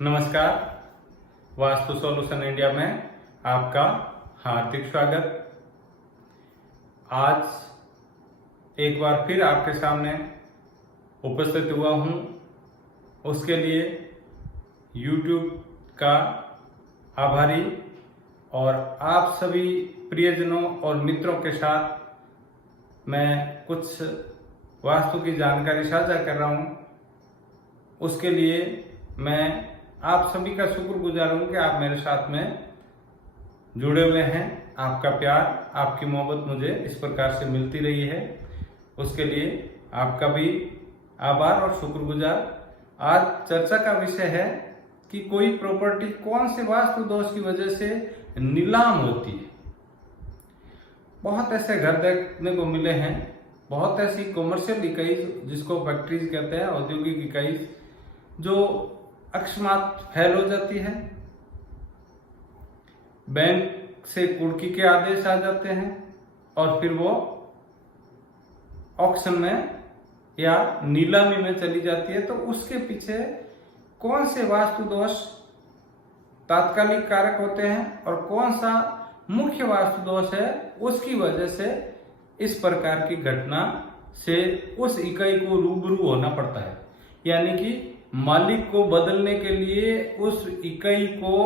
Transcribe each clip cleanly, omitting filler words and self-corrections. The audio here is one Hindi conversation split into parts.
नमस्कार। वास्तु सॉल्यूशन इंडिया में आपका हार्दिक स्वागत। आज एक बार फिर आपके सामने उपस्थित हुआ हूँ। उसके लिए YouTube का आभारी और आप सभी प्रियजनों और मित्रों के साथ मैं कुछ वास्तु की जानकारी साझा कर रहा हूँ। उसके लिए मैं आप सभी का शुक्रगुजार हूँ कि आप मेरे साथ में जुड़े हुए हैं। आपका प्यार, आपकी मोहब्बत मुझे इस प्रकार से मिलती रही है, उसके लिए आपका भी आभार और शुक्रगुजार। आज चर्चा का विषय है कि कोई प्रॉपर्टी कौन से वास्तु दोष की वजह से नीलाम होती है। बहुत ऐसे घर देखने को मिले हैं, बहुत ऐसी कॉमर्शियल इकाई जिसको फैक्ट्रीज कहते हैं, औद्योगिक इकाई जो अकस्मात फेल हो जाती है। बैंक से कुर्की के आदेश आ जाते हैं और फिर वो ऑक्शन में या नीलामी में चली जाती है। तो उसके पीछे कौन से वास्तु दोष तात्कालिक कारक होते हैं और कौन सा मुख्य वास्तु दोष है, उसकी वजह से इस प्रकार की घटना से उस इकाई को रूबरू होना पड़ता है। यानी कि मालिक को बदलने के लिए उस इकाई को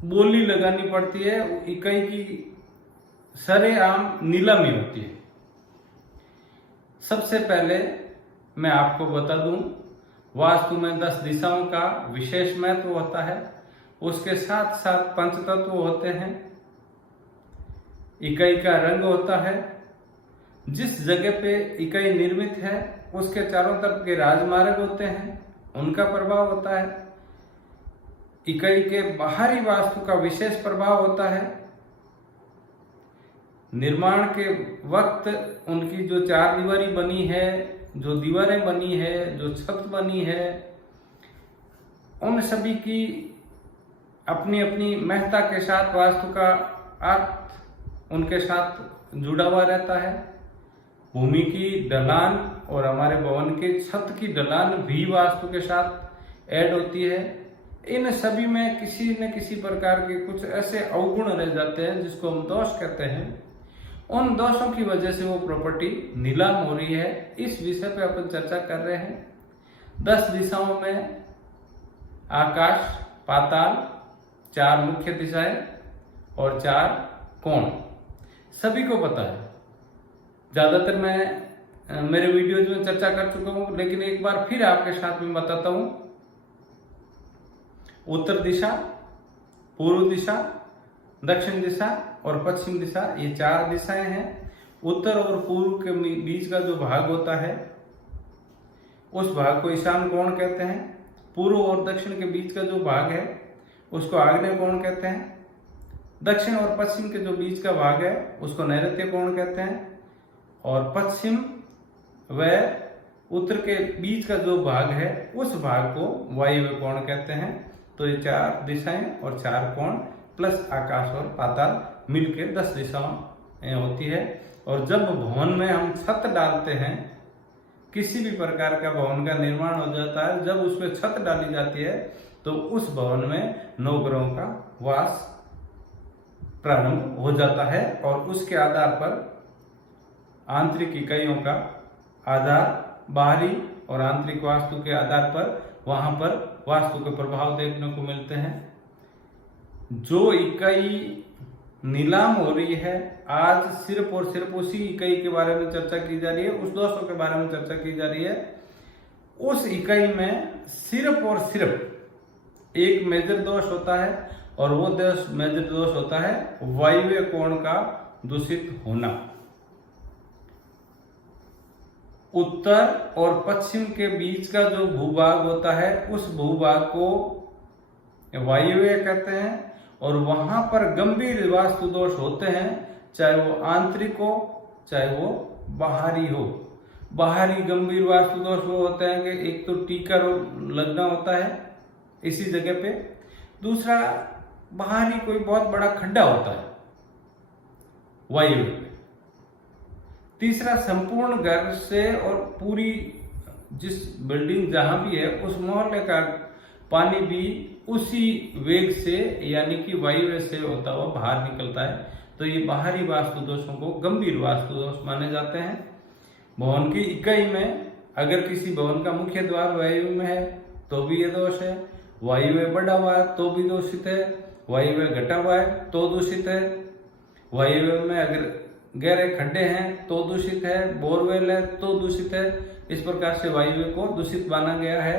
बोली लगानी पड़ती है, इकाई की सरेआम नीलामी होती है। सबसे पहले मैं आपको बता दूं, वास्तु में 10 दिशाओं का विशेष महत्व होता है। उसके साथ साथ पंचतत्व होते हैं, इकाई का रंग होता है, जिस जगह पे इकाई निर्मित है उसके चारों तरफ के राजमार्ग होते हैं, उनका प्रभाव होता है। इकाई के बाहरी वास्तु का विशेष प्रभाव होता है। निर्माण के वक्त उनकी जो चार दीवारी बनी है, जो दीवारें बनी है, जो छत बनी है, उन सभी की अपनी अपनी महत्ता के साथ वास्तु का अर्थ उनके साथ जुड़ा हुआ रहता है। भूमि की ढलान और हमारे भवन के छत की ढलान भी वास्तु के साथ ऐड होती है। इन सभी में किसी न किसी प्रकार के कुछ ऐसे अवगुण रह जाते हैं जिसको हम दोष कहते हैं। उन दोषों की वजह से वो प्रॉपर्टी नीलाम हो रही है। इस विषय पे अपन चर्चा कर रहे हैं। 10 दिशाओं में आकाश, पाताल, 4 मुख्य दिशाएं और 4 कोण सभी को पता है। ज्यादातर मैं मेरे वीडियोज में चर्चा कर चुका हूं, लेकिन एक बार फिर आपके साथ में बताता हूं। उत्तर दिशा, पूर्व दिशा, दक्षिण दिशा और पश्चिम दिशा, ये 4 दिशाएं हैं। उत्तर और पूर्व के बीच का जो भाग होता है उस भाग को ईशान कोण कहते हैं। पूर्व और दक्षिण के बीच का जो भाग है उसको आग्नेय कोण कहते हैं। दक्षिण और पश्चिम के जो बीच का भाग है उसको नैऋत्य कोण कहते हैं। और पश्चिम व उत्तर के बीच का जो भाग है उस भाग को वायव्य कोण कहते हैं। तो ये 4 दिशाएं और 4 कोण प्लस आकाश और पाताल मिलकर 10 दिशाएं होती है। और जब भवन में हम छत डालते हैं, किसी भी प्रकार का भवन का निर्माण हो जाता है, जब उसमें छत डाली जाती है तो उस भवन में 9 ग्रहों का वास प्रारंभ हो जाता है। और उसके आधार पर आंतरिक इकाइयों का आधार, बाहरी और आंतरिक वास्तु के आधार पर वहां पर वास्तु के प्रभाव देखने को मिलते हैं। जो इकाई नीलाम हो रही है, आज सिर्फ और सिर्फ उसी इकाई के बारे में चर्चा की जा रही है, उस दोषों के बारे में चर्चा की जा रही है। उस इकाई में सिर्फ और सिर्फ एक मेजर दोष होता है और वो मेजर दोष होता है वायव्य कोण का दूषित होना। उत्तर और पश्चिम के बीच का जो भूभाग होता है उस भूभाग को वायव्य कहते हैं। और वहां पर गंभीर वास्तु दोष होते हैं, चाहे वो आंतरिक हो चाहे वो बाहरी हो। बाहरी गंभीर वास्तु दोष वो होते हैं कि एक तो टीका लगना होता है इसी जगह पे, दूसरा बाहरी कोई बहुत बड़ा खड्डा होता है वायव्य पे, तीसरा संपूर्ण घर से और पूरी जिस बिल्डिंग जहां भी है उस मोहल्ले का पानी भी उसी वेग से यानी कि वायु से होता हुआ बाहर निकलता है। तो ये बाहरी वास्तु दोषों को गंभीर वास्तु दोष माने जाते हैं। भवन की इकाई में अगर किसी भवन का मुख्य द्वार वायु में है तो भी ये दोष है, वायु बढ़ा हुआ है तो भी दूषित है, वायु घटा हुआ है तो दूषित है, वायु में अगर गहरे खड्डे हैं तो दूषित है, बोरवेल है तो दूषित है। इस प्रकार से वायु को दूषित माना गया है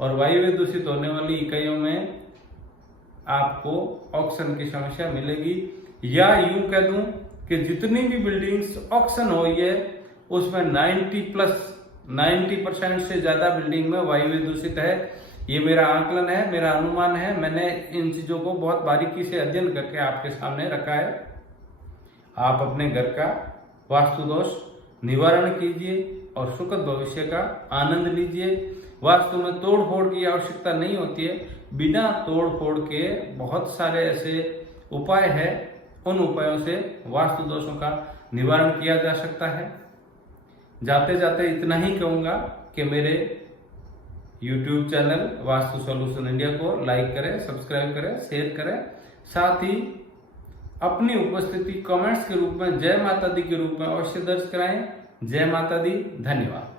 और वायु दूषित होने वाली इकाइयों में आपको ऑक्सीजन की समस्या मिलेगी। या यूं कह दूं कि जितनी भी बिल्डिंग्स ऑक्सीजन हुई है उसमें 90% से ज्यादा बिल्डिंग में वायु दूषित है। ये मेरा आकलन है, मेरा अनुमान है, मैंने इन चीजों को बहुत बारीकी से अध्ययन करके आपके सामने रखा है। आप अपने घर का वास्तु दोष निवारण कीजिए और सुखद भविष्य का आनंद लीजिए। वास्तु में तोड़ फोड़ की आवश्यकता नहीं होती है, बिना तोड़ फोड़ के बहुत सारे ऐसे उपाय है, उन उपायों से वास्तु दोषों का निवारण किया जा सकता है। जाते जाते इतना ही कहूंगा कि मेरे YouTube channel vastu solution India को लाइक करें, सब्सक्राइब करें, शेयर करें। साथ ही अपनी उपस्थिति कमेंट्स के रूप में जय माता दी के रूप में अवश्य दर्ज कराएं। जय माता दी, धन्यवाद।